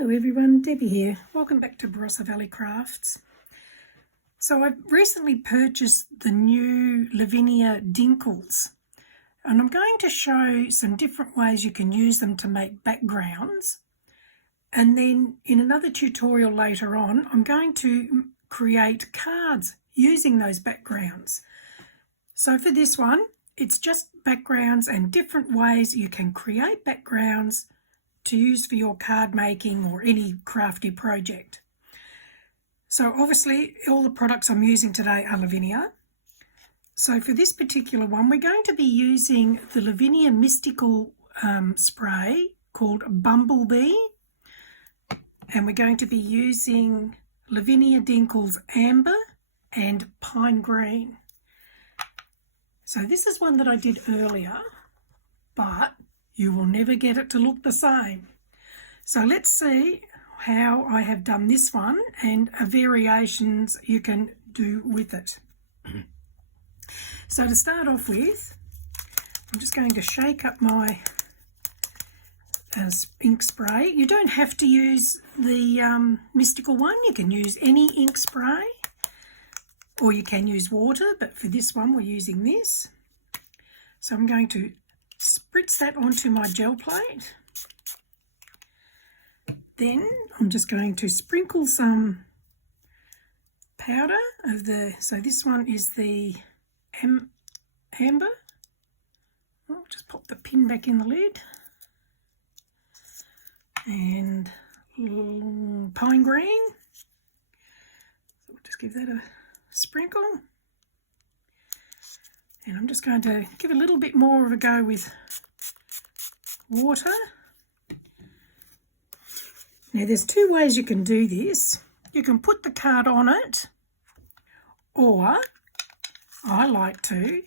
Hello everyone, Debbie here. Welcome back to Barossa Valley Crafts. So I've recently purchased the new Lavinia Dinkles, and I'm going to show some different ways you can use them to make backgrounds. And then in another tutorial later on, I'm going to create cards using those backgrounds. So for this one, it's just backgrounds and different ways you can create backgrounds to use for your card making or any crafty project. So obviously all the products I'm using today are Lavinia. So for this particular one, we're going to be using the Lavinia Mystical spray called Bumble Bee, and we're going to be using Lavinia Dinkles Amber and Pine Green. So this is one that I did earlier, but you will never get it to look the same. So let's see how I have done this one and variations you can do with it. So to start off with, I'm just going to shake up my ink spray. You don't have to use the mystical one. You can use any ink spray, or you can use water, but for this one we're using this. So I'm going to spritz that onto my gel plate. Then I'm just going to sprinkle some powder of so this one is the amber. I'll just pop the pin back in the lid. And pine green. So we'll just give that a sprinkle. And I'm just going to give a little bit more of a go with water. Now there's two ways you can do this. You can put the card on it, or I like to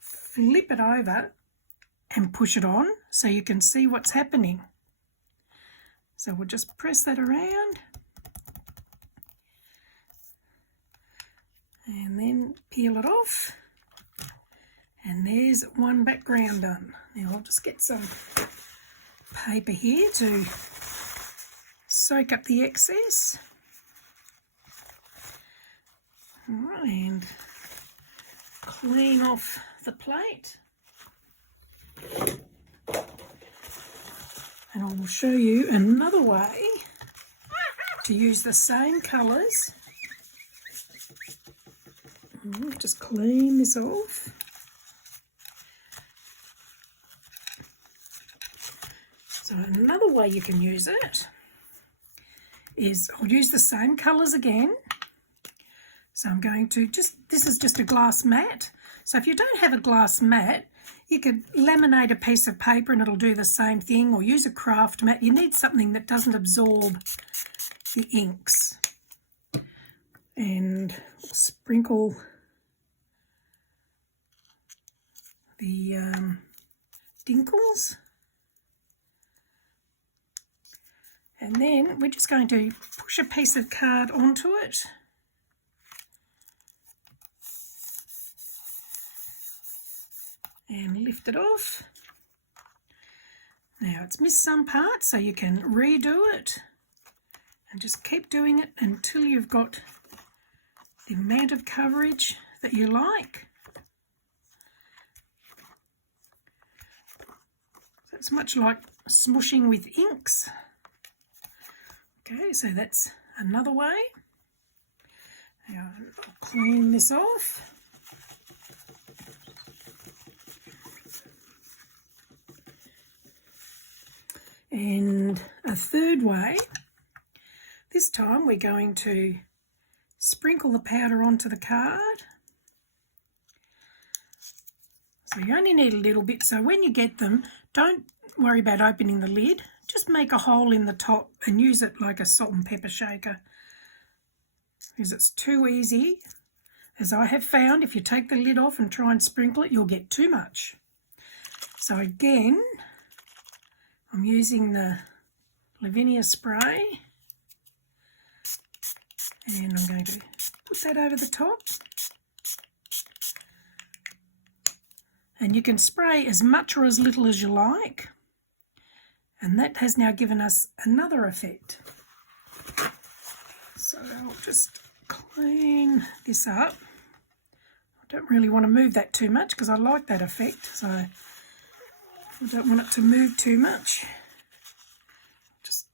flip it over and push it on so you can see what's happening. So we'll just press that around and then peel it off. And there's one background done. Now I'll just get some paper here to soak up the excess. All right, and clean off the plate. And I will show you another way to use the same colours. Just clean this off. So another way you can use it is, I'll use the same colours again. So I'm going to this is just a glass mat. So if you don't have a glass mat, you could laminate a piece of paper and it'll do the same thing, or use a craft mat. You need something that doesn't absorb the inks. And sprinkle the dinkles. And then we're just going to push a piece of card onto it. And lift it off. Now it's missed some parts, so you can redo it. And just keep doing it until you've got the amount of coverage that you like. So it's much like smushing with inks. Okay, so that's another way. Now I'll clean this off. And a third way, this time we're going to sprinkle the powder onto the card. So you only need a little bit, so when you get them, don't worry about opening the lid. Just make a hole in the top and use it like a salt and pepper shaker, because it's too easy. As I have found, if you take the lid off and try and sprinkle it, you'll get too much. So again, I'm using the Lavinia spray, and I'm going to put that over the top. And you can spray as much or as little as you like. And that has now given us another effect. So I'll just clean this up. I don't really want to move that too much because I like that effect, so I don't want it to move too much. Just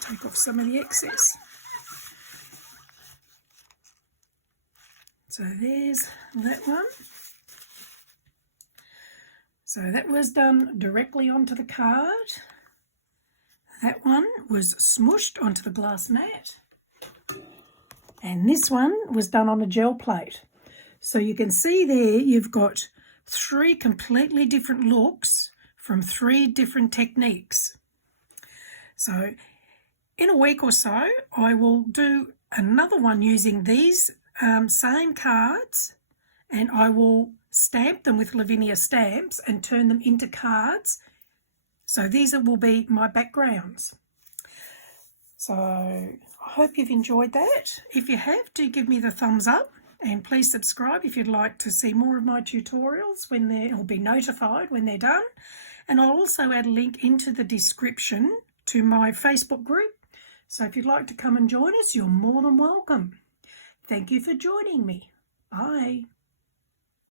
take off some of the excess. So there's that one. So that was done directly onto the card. That one was smooshed onto the glass mat. And this one was done on a gel plate. So you can see there you've got 3 completely different looks from 3 different techniques. So in a week or so, I will do another one using these same cards, and I will stamp them with Lavinia stamps and turn them into cards. So these will be my backgrounds. So I hope you've enjoyed that. If you have, do give me the thumbs up, and please subscribe if you'd like to see more of my tutorials when they'll be notified when they're done. And I'll also add a link into the description to my Facebook group. So if you'd like to come and join us, you're more than welcome. Thank you for joining me. Bye.